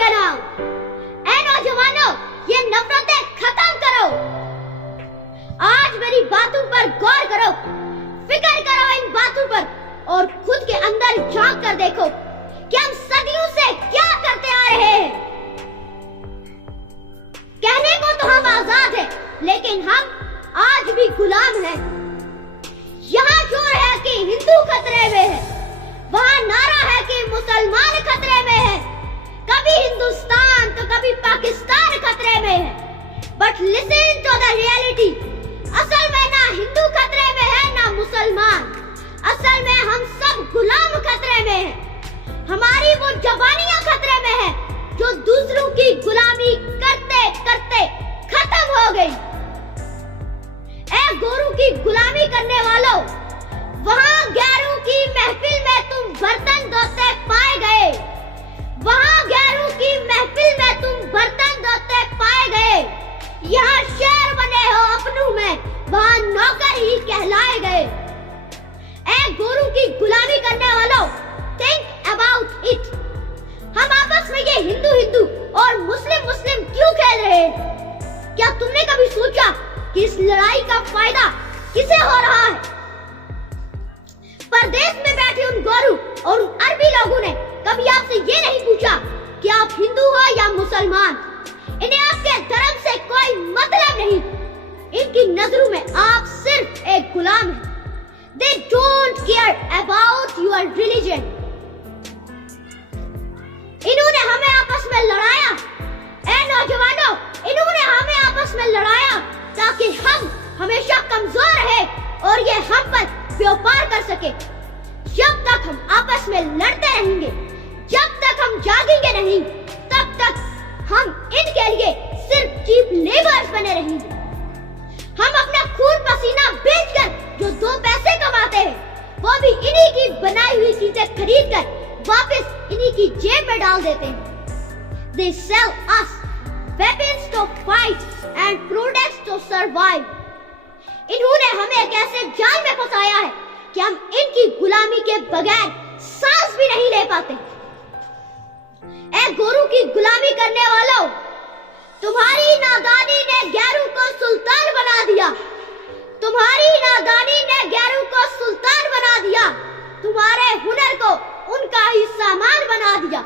के नाम। ऐ नौजवानों, ये नफरतें खत्म करो। आज मेरी बातों पर गौर करो, फिक्र करो इन बातों पर और खुद के अंदर झांक कर देखो कि हम सदियों से क्या करते आ रहे हैं। कहने को तो हम आजाद हैं, लेकिन हम आज भी गुलाम हैं। यहाँ जोर है कि हिंदू खतरे में है, वहाँ नारा है कि मुसलमान खतरे में है। कभी हिंदुस्तान तो कभी पाकिस्तान खतरे में है। But listen to the reality, असल में ना हिंदू खतरे में है ना मुसलमान, असल में हम सब गुलाम खतरे में हैं। हमारी वो जवानियां खतरे में है जो दूसरों की गुलामी करते करते खत्म हो गई। ऐ गोरू की गुलामी करने वालों, वहाँ गैरों की महफिल में तुम बर्तन धोते पाए गए, वहाँ गैरों की महफिल में तुम बर्तन धोते पाए गए। यहाँ शेर बने हो अपनों में, वहाँ नौकर ही कहलाए गए। ऐ गोरू की गुलामी करने वालों, थिंक अबाउट इट। हम आपस में ये हिंदू हिंदू और मुस्लिम मुस्लिम क्यों खेल रहे हैं? क्या तुमने कभी सोचा कि इस लड़ाई का फायदा किसे हो रहा है? परदेश में बैठे उन गोरू और उन अरबी लोगों ने कभी आपसे ये नहीं पूछा कि आप हिंदू हो या मुसलमान। इन्हें आपके धर्म से कोई मतलब नहीं। इनकी नजरों में आप सिर्फ एक गुलाम हैं। They don't care about your religion. इन्होंने हमें आपस में लड़ाया। ऐ नौजवानों, इन्होंने हमें आपस में लड़ाया ताकि हम हमेशा कमजोर रहे और ये हम पर व्यापार कर सके। जब तक हम आपस में लड़ते रहेंगे, जब तक हम जागेंगे नहीं, तब तक हम इनके लिए सिर्फ चीप लेबर्स बने रहेंगे। हम अपना खून पसीना बेचकर जो 2 पैसे कमाते हैं, वो भी इन्हीं की बनाई हुई चीजें खरीद कर वापस इन्हीं की जेब में डाल देते हैं। They sell us weapons to fight and products to survive. इन्होंने हमें एक ऐसे जाल में फंसाया है कि हम इनकी गुलामी के बगैर सांस भी नहीं ले पाते। ऐ गोरू की गुलामी करने वालों, तुम्हारी नादानी ने गैरू को सुल्तान बना दिया। तुम्हारी नादानी ने गैरू को सुल्तान बना दिया। तुम्हारे हुनर को उनका ही सामान बना दिया।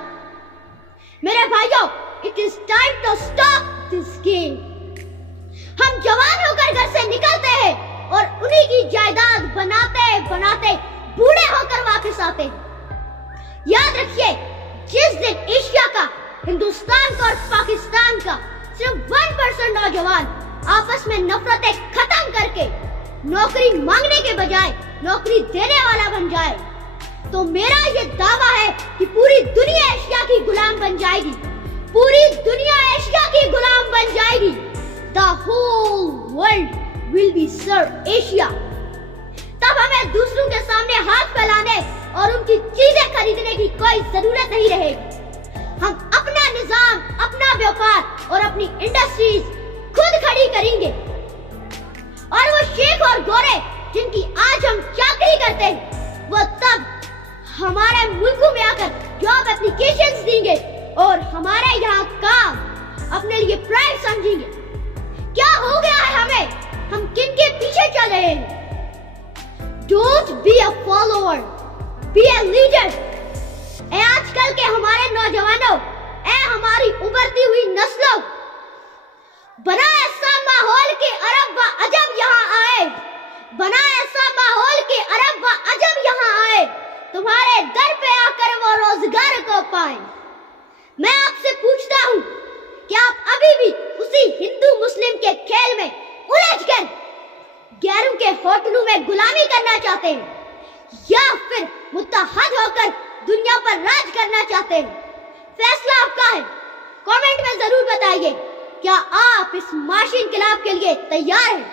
मेरे भाइयों, it is time to stop this game. हम जवान होकर घर से निकलते हैं और उन्हीं की जायदाद बनाते बनाते बूढ़े होकर वापस आते हैं। याद रखिए, जिस दिन एशिया का, हिंदुस्तान का और पाकिस्तान का सिर्फ 1% नौजवान आपस में नफरतें खत्म करके नौकरी मांगने के बजाय नौकरी देने वाला बन जाए, तो मेरा ये दावा है कि पूरी दुनिया एशिया की गुलाम बन जाएगी। पूरी दुनिया एशिया की गुलाम बन जाएगी। The whole world will be served Asia. तब हमें दूसरों के सामने हाथ फैलाने और उनकी चीजें खरीदने की कोई जरूरत नहीं रहेगी। हम अपना निजाम, अपना व्यापार और अपनी इंडस्ट्रीज खुद खड़ी करेंगे। और वो शेख और गोरे जिनकी आज हम चाकरी करते हैं, वो तब हमारे मुल्कों में आकर जॉब एप्लीकेशंस देंगे और हमारे यहाँ काम अपने लिए प्राइड समझेंगे। क्या हो गया है हमें? हम किन के पीछे चल रहे हैं? Don't be a follower, be a leader. ऐ आजकल के हमारे नौजवानों, ऐ हमारी उभरती हुई नस्लों, बना ऐसा माहौल के अरब व अजब यहाँ आए, बना ऐसा माहौल के अरब व अजब यहाँ आए, तुम्हारे दर पे आकर वो रोजगार को पाए। मैं आपसे पूछता हूँ कि आप अभी भी उसी हिंदू मुस्लिम के खेल में उलझकर गैरों के होटलों में गुलामी करना चाहते हैं या फिर मुत्तहद होकर दुनिया पर राज करना चाहते हैं? फैसला आपका है। कमेंट में जरूर बताइए, क्या आप इस माशी इनकलाब के लिए तैयार हैं?